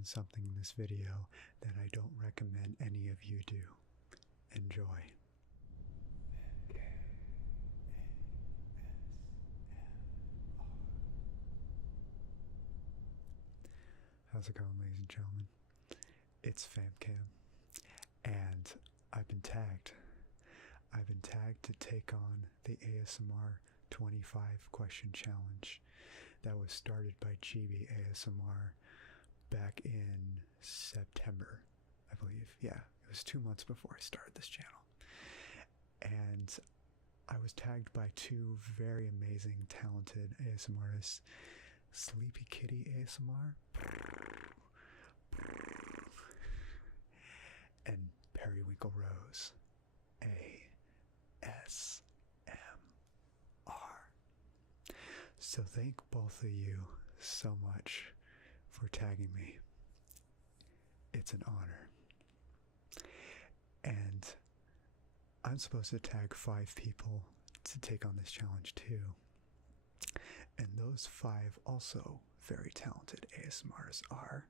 doing something in this video that I don't recommend any of you do. Enjoy. How's it going, ladies and gentlemen? It's FamKam, and I've been tagged. I've been tagged to take on the ASMR 25 question challenge that was started by Gibi ASMR back in September, I believe. Yeah, it was 2 months before I started this channel. And I was tagged by two very amazing, talented ASMRtists, Sleepy Kitty ASMR and Periwinkle Rose ASMR. So thank both of you so much for tagging me. It's an honor. And I'm supposed to tag 5 people to take on this challenge too. And those 5 also very talented ASMRs are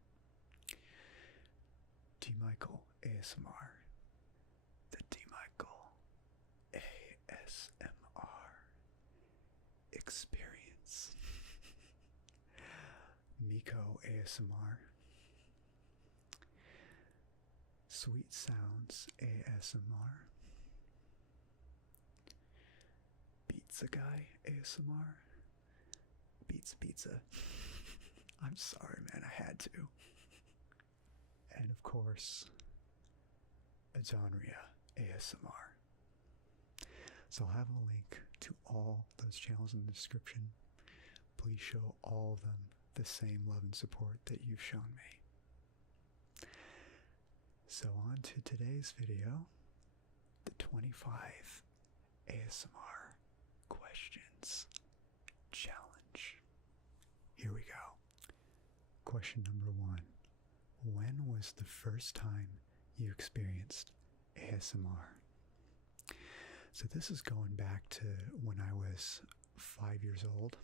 D. Michael ASMR, the D. Michael ASMR Experience, Miko ASMR, Sweet Sounds ASMR, Pizza Guy ASMR, Beats Pizza. I'm sorry, man, I had to. And of course, Adonria ASMR. So I'll have a link to all those channels in the description. Please show all of them the same love and support that you've shown me. So on to today's video, the 25 ASMR questions challenge. Here we go. Question number 1. When was the first time you experienced ASMR? So this is going back to when I was 5 years old.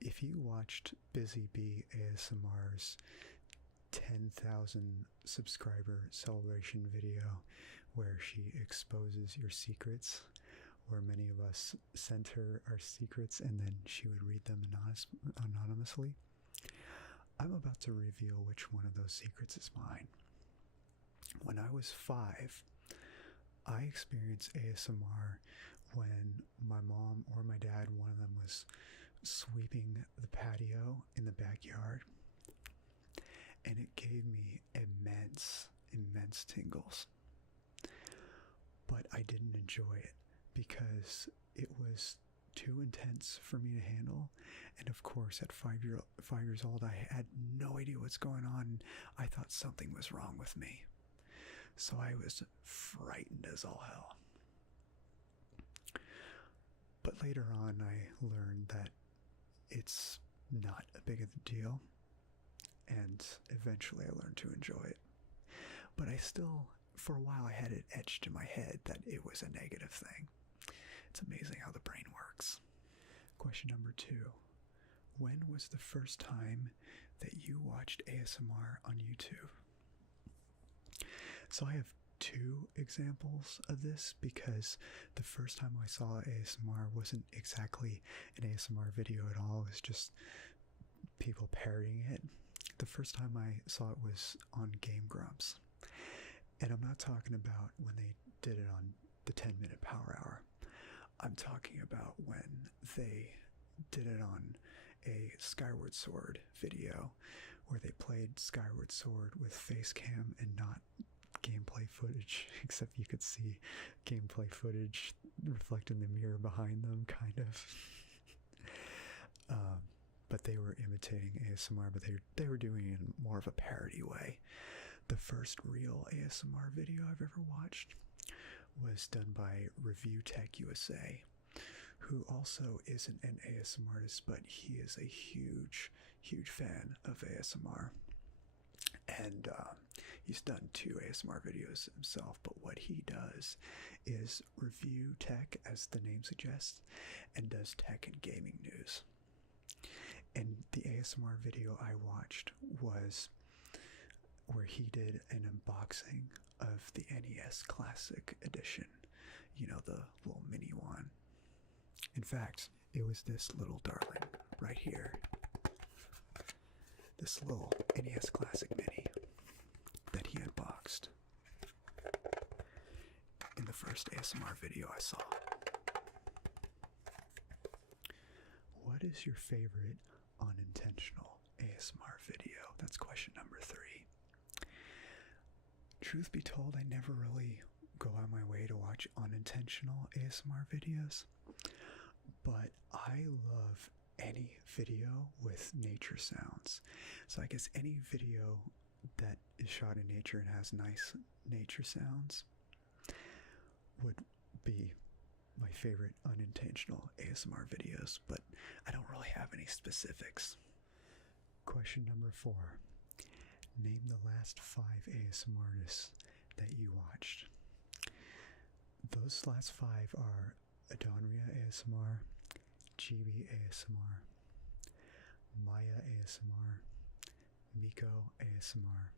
If you watched Busy Bee ASMR's 10,000 subscriber celebration video where she exposes your secrets, where many of us sent her our secrets and then she would read them anonymously, I'm about to reveal which one of those secrets is mine. When I was 5, I experienced ASMR when my mom or my dad, one of them, was sweeping the patio in the backyard, and it gave me immense tingles. But I didn't enjoy it because it was too intense for me to handle, and of course at 5 years old I had no idea what's going on. I thought something was wrong with me, so I was frightened as all hell. But later on I learned that it's not a big of a deal, and eventually I learned to enjoy it. But I still, for a while, I had it etched in my head that it was a negative thing. It's amazing how the brain works. Question number 2. When was the first time that you watched ASMR on YouTube? So I have 2 examples of this, because the first time I saw ASMR wasn't exactly an ASMR video at all. It was just people parodying it. The first time I saw it was on Game Grumps. And I'm not talking about when they did it on the 10-minute Power Hour. I'm talking about when they did it on a Skyward Sword video where they played Skyward Sword with FaceCam and not gameplay footage, except you could see gameplay footage reflected in the mirror behind them, kind of. But they were imitating ASMR, but they were doing it in more of a parody way. The first real ASMR video I've ever watched was done by Review Tech USA, who also isn't an ASMR artist, but he is a huge fan of ASMR. And he's done 2 ASMR videos himself, but what he does is review tech, as the name suggests, and does tech and gaming news. And the ASMR video I watched was where he did an unboxing of the NES Classic Edition, you know, the little mini one. In fact, it was this little darling right here, this little NES Classic Mini that he unboxed in the first ASMR video I saw. What is your favorite unintentional ASMR video? That's question number 3. Truth be told, I never really go out my way to watch unintentional ASMR videos, but I love any video with nature sounds. So I guess any video that is shot in nature and has nice nature sounds would be my favorite unintentional ASMR videos, but I don't really have any specifics. Question number 4. Name the last 5 ASMRtists that you watched. Those last 5 are Adonria ASMR, Gibi ASMR, Maya ASMR, Miko ASMR,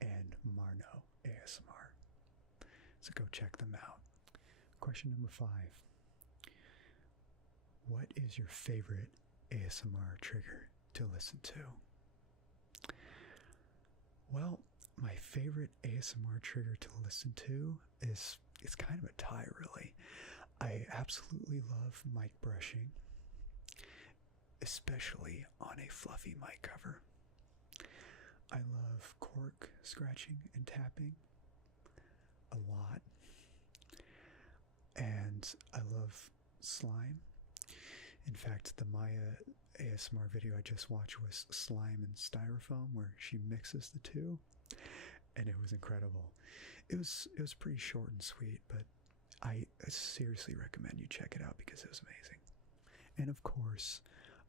and Marno ASMR. So go check them out. Question number 5. What is your favorite ASMR trigger to listen to? Well, my favorite ASMR trigger to listen to is kind of a tie, really. I absolutely love mic brushing, especially on a fluffy mic cover. I love cork scratching and tapping a lot. And I love slime. In fact, the Maya ASMR video I just watched was slime and styrofoam, where she mixes the two, and it was incredible. It was pretty short and sweet, but I seriously recommend you check it out because it was amazing. And of course,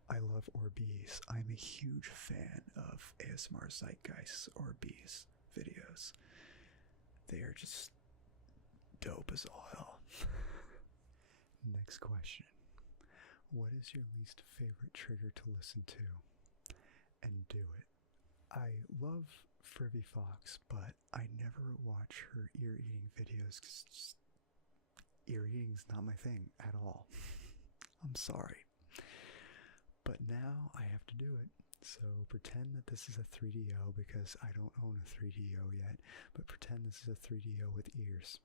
I love Orbeez. I'm a huge fan of ASMR Zeitgeist Orbeez videos. They are just dope as all hell. Next question. What is your least favorite trigger to listen to? And do it. I love Furby Fox, but I never watch her ear eating videos because ear eating's not my thing at all. I'm sorry. But now I have to do it. So pretend that this is a 3DO because I don't own a 3DO yet, but pretend this is a 3DO with ears.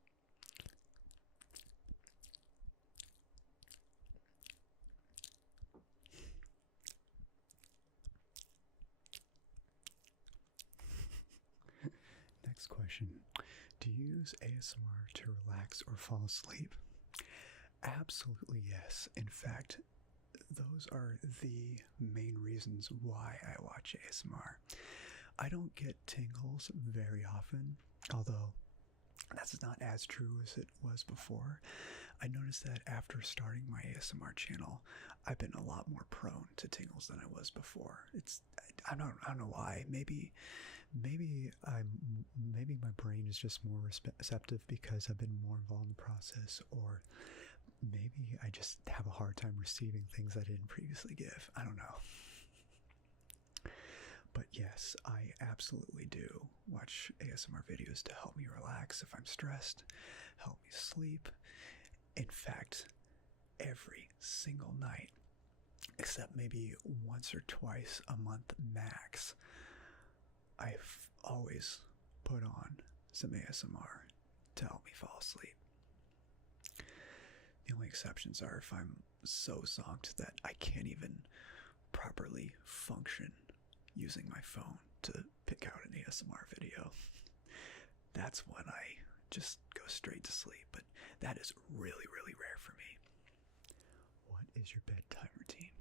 Next question. Do you use ASMR to relax or fall asleep? Absolutely yes. In fact, those are the main reasons why I watch ASMR. I don't get tingles very often, although that's not as true as it was before. I noticed that after starting my ASMR channel, I've been a lot more prone to tingles than I was before. I don't know why. Maybe my brain is just more receptive because I've been more involved in the process, or maybe I just have a hard time receiving things I didn't previously give. I don't know. But yes, I absolutely do watch ASMR videos to help me relax if I'm stressed, help me sleep. In fact, every single night, except maybe once or twice a month max, I've always put on some ASMR to help me fall asleep. The only exceptions are if I'm so zonked that I can't even properly function using my phone to pick out an ASMR video. That's when I just go straight to sleep, but that is really, really rare for me. What is your bedtime routine?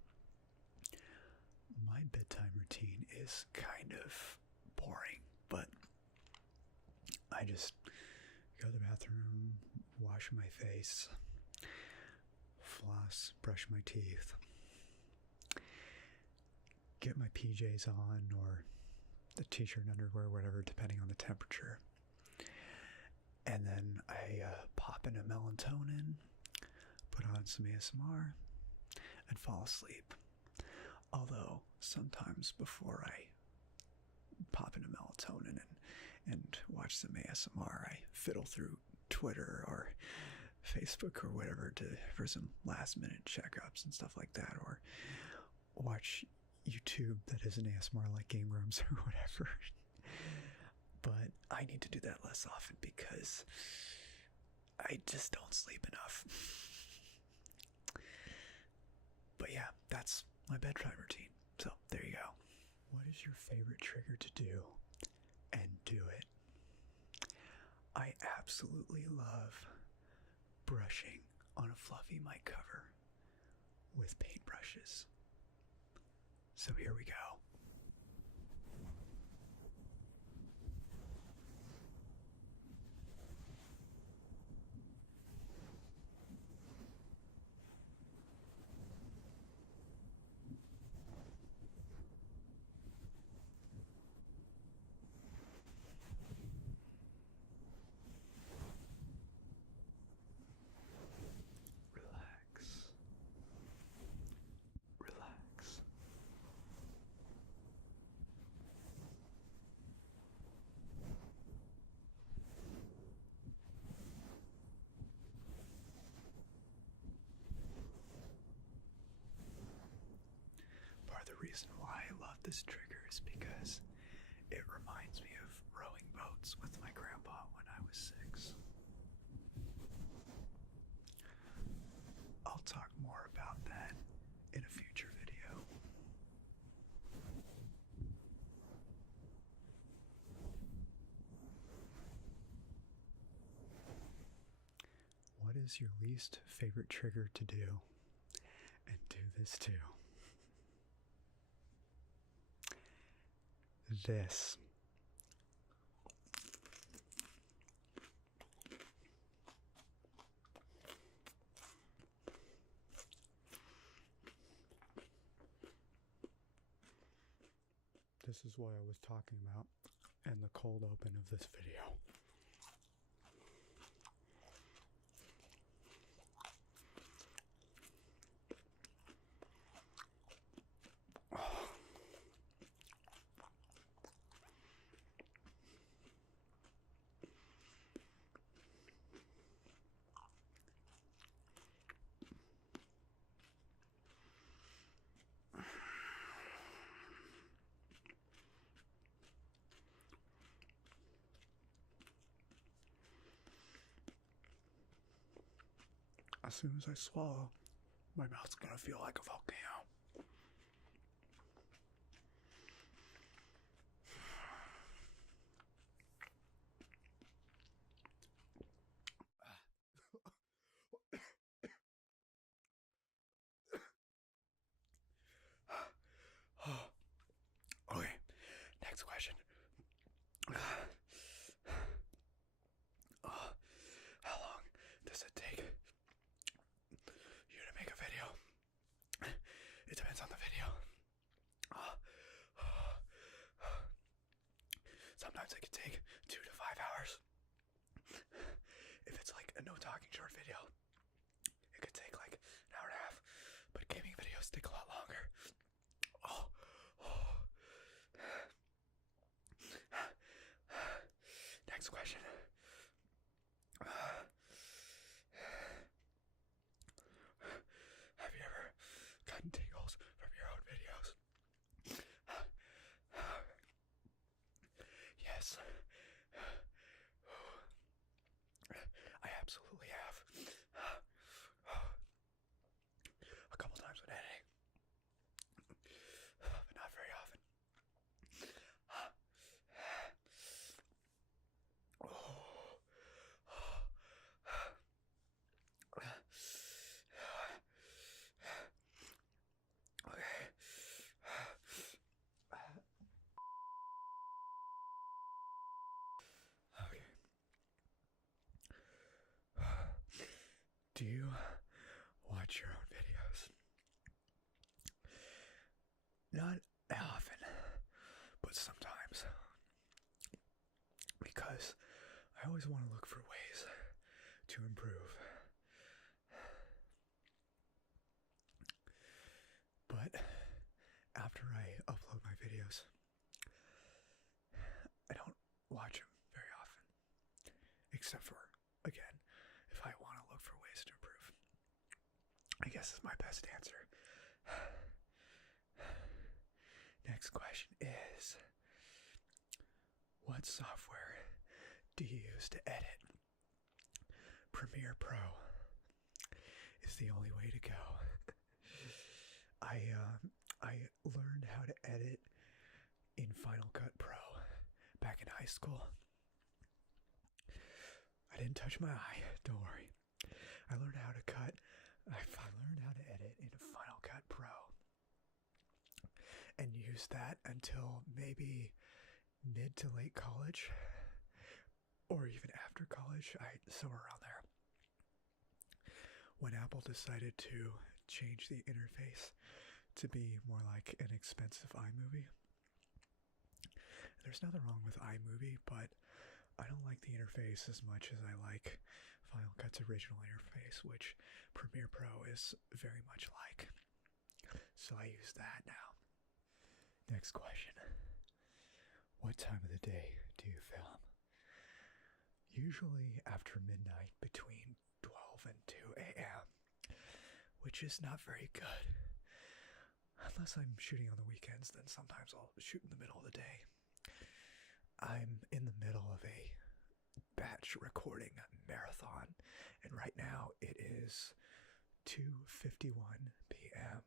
My bedtime routine is kind of boring, but I just go to the bathroom, wash my face, floss, brush my teeth, get my PJs on, or the t-shirt and underwear, whatever, depending on the temperature. And then I pop in a melatonin, put on some ASMR, and fall asleep. Although sometimes before I watch some ASMR. I fiddle through Twitter or Facebook or whatever for some last minute checkups and stuff like that, or watch YouTube that is an ASMR like Game Grumps or whatever. But I need to do that less often because I just don't sleep enough. But yeah, that's my bedtime routine. So there you go. What is your favorite trigger to do? And do it. I absolutely love brushing on a fluffy mic cover with paintbrushes. So here we go. Relax. Relax. Part of the reason why I love this trigger is because it reminds me of rowing boats with my grandpa when I was 6. I'll talk more about that in a future video. What is your least favorite trigger to do? And do this too. This. This is what I was talking about in the cold open of this video. As soon as I swallow, my mouth's gonna feel like a volcano. Okay, next question. How long does it take you to make a video? It depends on the video. Sometimes it can take 2 to 5 hours. If it's like a no talking short video, it could take like an hour and a half. But gaming videos take a lot longer. Next question. Have you ever gotten tingles from your own videos? Yes. I absolutely have. A couple times when editing. But not very often. Do you watch your own videos? Not often, but sometimes. Because I always want to look for ways to improve. But after I upload my videos, I don't watch them very often. except for, again, if I want to look for ways to improve. I guess is my best answer. Next question is, what software do you use to edit? Premiere Pro is the only way to go. I learned how to edit in Final Cut Pro back in high school. I didn't touch my eye, don't worry. I learned how to edit in Final Cut Pro and used that until maybe mid to late college, or even after college, somewhere around there, when Apple decided to change the interface to be more like an expensive iMovie. There's nothing wrong with iMovie, but I don't like the interface as much as I like Final Cut's original interface, which Premiere Pro is very much like. So I use that now. Next question. What time of the day do you film? Usually after midnight, between 12 and 2 a.m., which is not very good. Unless I'm shooting on the weekends, then sometimes I'll shoot in the middle of the day. I'm in the middle of a batch recording marathon, and right now it is 2:51 p.m.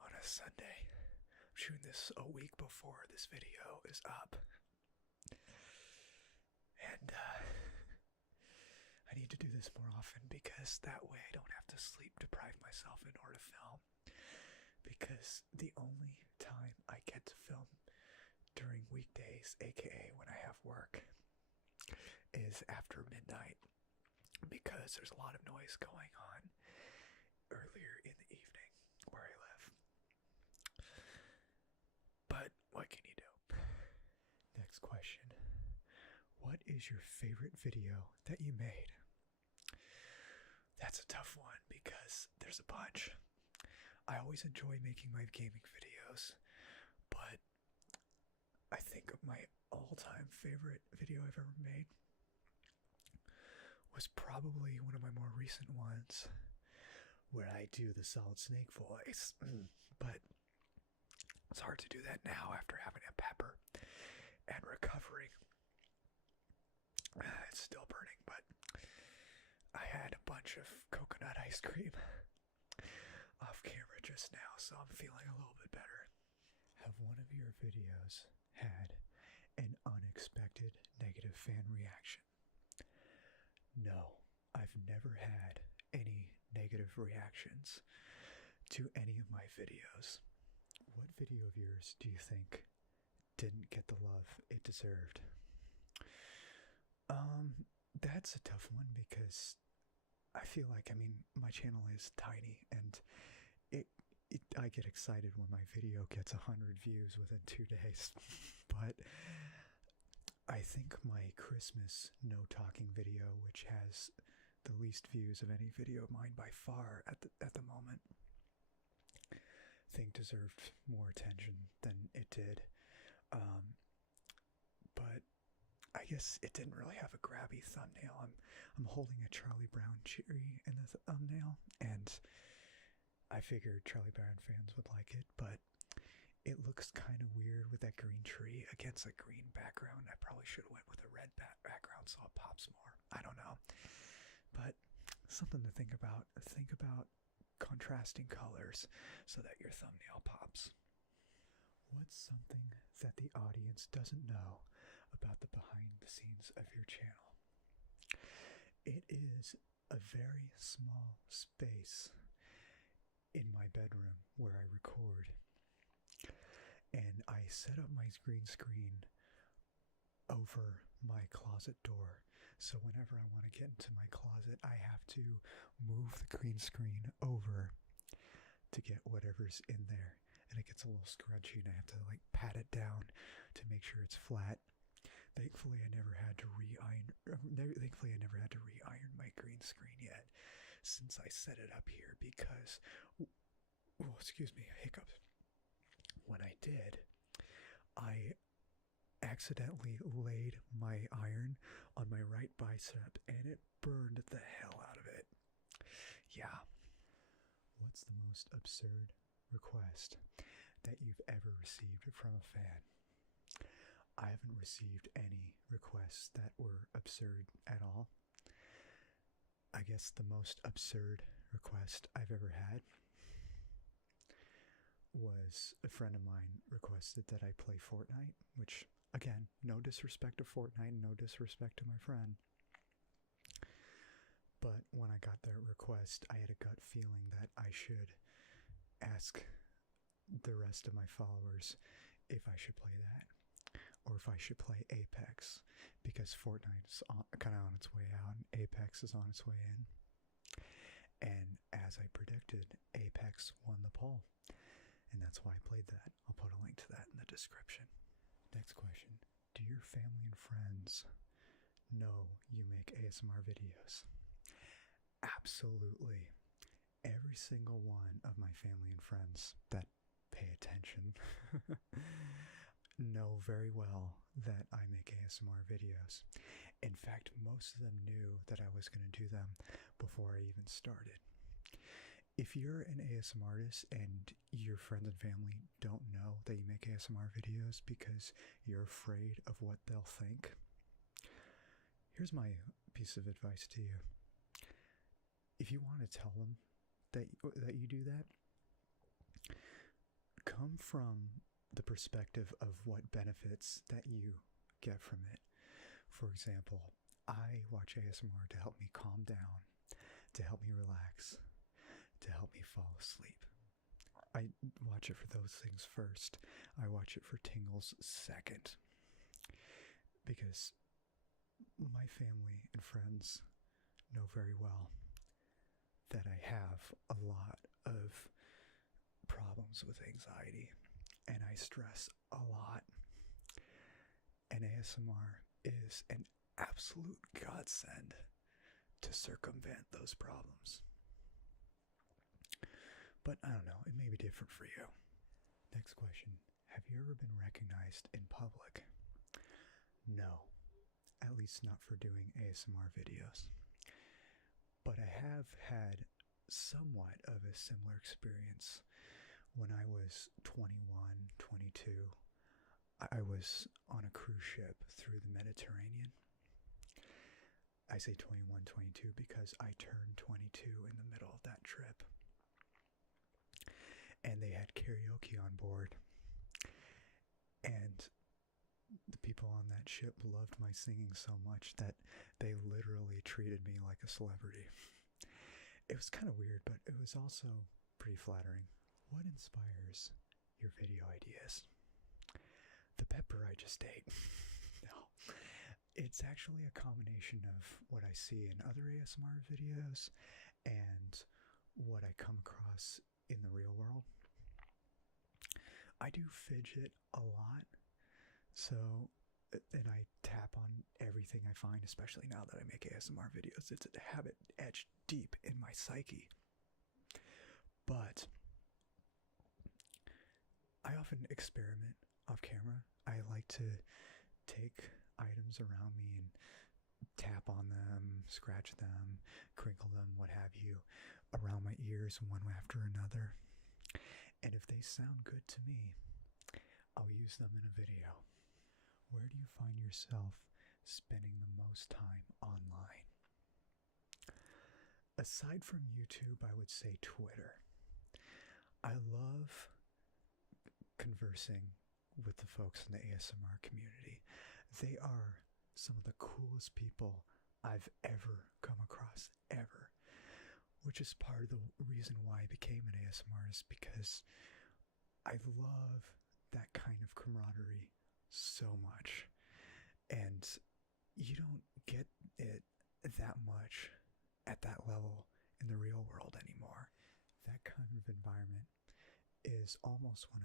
on a Sunday. I'm shooting this a week before this video is up. And I need to do this more often because that way I don't have to sleep deprive myself in order to film. Because the only time I get to film during weekdays, aka when I have work, is after midnight, because there's a lot of noise going on earlier in the evening where I live. But what can you do? Next question. What is your favorite video that you made? That's a tough one because there's a bunch. I always enjoy making my gaming videos, but I think my all-time favorite video I've ever made was probably one of my more recent ones where I do the Solid Snake voice, but it's hard to do that now after having a pepper and recovering. It's still burning, but I had a bunch of coconut ice cream off camera just now, so I'm feeling a little bit better. Have one of your videos had an unexpected negative fan reaction? No, I've never had any negative reactions to any of my videos. What video of yours do you think didn't get the love it deserved? That's a tough one because I feel like, my channel is tiny and I get excited when my video gets 100 views within 2 days. But I think my Christmas no talking video, which has the least views of any video of mine by far at the moment, I think deserved more attention than it did. But I guess it didn't really have a grabby thumbnail. I'm holding a Charlie Brown cherry in the thumbnail, and I figured Charlie Brown fans would like it, but it looks kind of weird with that green tree against a green background. I probably should have went with a red background so it pops more. I don't know. But something to think about. Think about contrasting colors so that your thumbnail pops. What's something that the audience doesn't know about the behind the scenes of your channel? It is a very small space in my bedroom where I record, and I set up my green screen over my closet door, so whenever I want to get into my closet I have to move the green screen over to get whatever's in there, and it gets a little scrunchy and I have to pat it down to make sure it's flat. Thankfully I never had to re-iron my green screen yet since I set it up here, because hiccups. When I did, I accidentally laid my iron on my right bicep and it burned the hell out of it. Yeah. What's the most absurd request that you've ever received from a fan? I haven't received any requests that were absurd at all. I guess the most absurd request I've ever had was a friend of mine requested that I play Fortnite, which, again, no disrespect to Fortnite, no disrespect to my friend. But when I got that request, I had a gut feeling that I should ask the rest of my followers if I should play that or if I should play Apex, because Fortnite is kind of on its way out and Apex is on its way in. And as I predicted, Apex won the poll, and that's why I played that. I'll put a link to that in the description. Next question. Do your family and friends know you make ASMR videos? Absolutely. Every single one of my family and friends that pay attention know very well that I make ASMR videos. In fact, most of them knew that I was going to do them before I even started. If you're an ASMRtist and your friends and family don't know that you make ASMR videos because you're afraid of what they'll think, here's my piece of advice to you. If you want to tell them that you do that, come from the perspective of what benefits that you get from it. For example, I watch ASMR to help me calm down, to help me relax, to help me fall asleep. I watch it for those things first. I watch it for tingles second. Because my family and friends know very well that I have a lot of problems with anxiety and I stress a lot. And ASMR is an absolute godsend to circumvent those problems. But I don't know, it may be different for you. Next question. Have you ever been recognized in public? No, at least not for doing ASMR videos. But I have had somewhat of a similar experience when I was 21, 22. I was on a cruise ship through the Mediterranean. I say 21, 22 because I turned 22 in the middle of that trip. And they had karaoke on board. And the people on that ship loved my singing so much that they literally treated me like a celebrity. It was kind of weird, but it was also pretty flattering. What inspires your video ideas? The pepper I just ate. No. It's actually a combination of what I see in other ASMR videos and what I come across in the real world. I do fidget a lot, and I tap on everything I find, especially now that I make ASMR videos. It's a habit etched deep in my psyche. But I often experiment off camera. I like to take items around me and tap on them, scratch them, crinkle them, what have you, around my ears one after another. And if they sound good to me, I'll use them in a video. Where do you find yourself spending the most time online? Aside from YouTube, I would say Twitter. I love conversing with the folks in the ASMR community. They are some of the coolest people I've ever come across, ever. Which is part of the reason why I became an ASMRtist, because I love that kind of camaraderie so much. And you don't get it that much at that level in the real world anymore. That kind of environment is almost 100%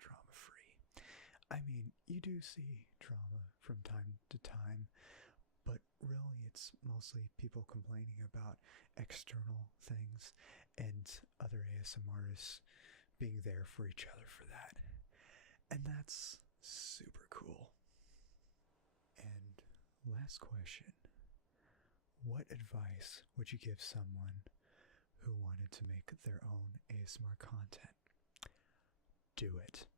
drama free. I mean, you do see drama from time to time, but really it's mostly people complaining about external things and other ASMRtists being there for each other for that. And that's super cool. last question. What advice would you give someone who wanted to make their own ASMR content? Do it.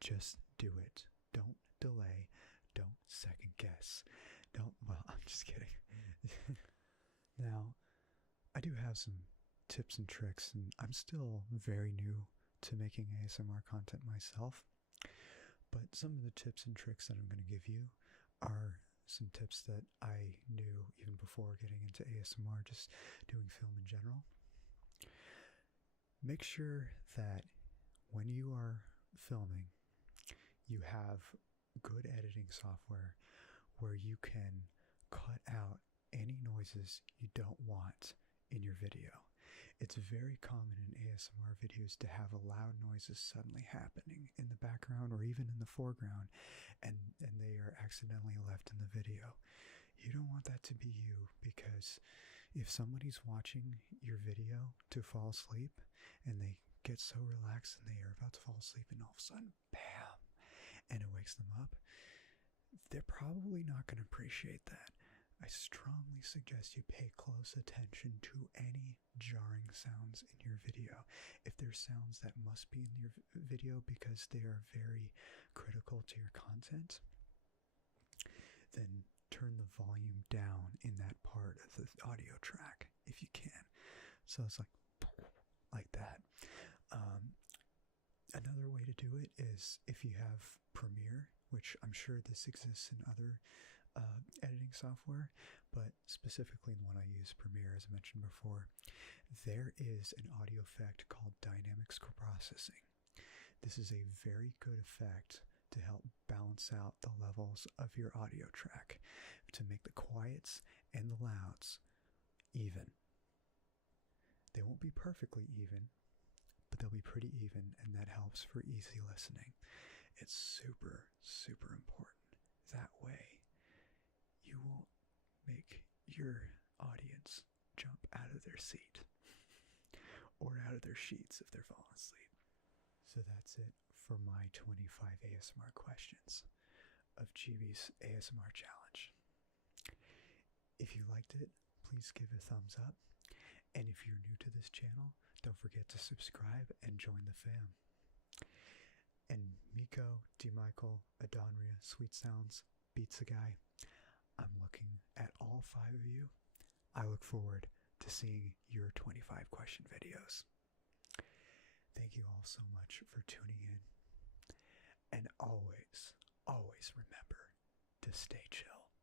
Just do it. Don't delay. Don't second guess. Well, I'm just kidding. Now, I do have some tips and tricks, and I'm still very new to making ASMR content myself. But some of the tips and tricks that I'm going to give you are some tips that I knew even before getting into ASMR, just doing film in general. Make sure that when you are filming, you have good editing software where you can cut out any noises you don't want in your video. It's very common in ASMR videos to have loud noises suddenly happening in the background or even in the foreground, and they are accidentally left in the video. You don't want that to be you, because if somebody's watching your video to fall asleep and they get so relaxed and they are about to fall asleep and all of a sudden, bam, and it wakes them up, they're probably not going to appreciate that. I strongly suggest you pay close attention to any jarring sounds in your video. If there's sounds that must be in your video because they are very critical to your content, then turn the volume down in that part of the audio track if you can. So it's like that. Another way to do it is if you have Premiere, which I'm sure this exists in other editing software, but specifically the one I use, Premiere, as I mentioned before, there is an audio effect called dynamics processing. This is a very good effect to help balance out the levels of your audio track, to make the quiets and the louds even. They won't be perfectly even, but they'll be pretty even, and that helps for easy listening. It's super, super important. That way, you won't make your audience jump out of their seat or out of their sheets if they're falling asleep. So that's it for my 25 ASMR questions of Gibi's ASMR challenge. If you liked it, please give it a thumbs up. And if you're new to this channel, don't forget to subscribe and join the fam. And Miko, D. Michael, Adonria, Sweet Sounds, Beats a Guy, I'm looking at all 5 of you. I look forward to seeing your 25 question videos. Thank you all so much for tuning in. And always, always remember to stay chill.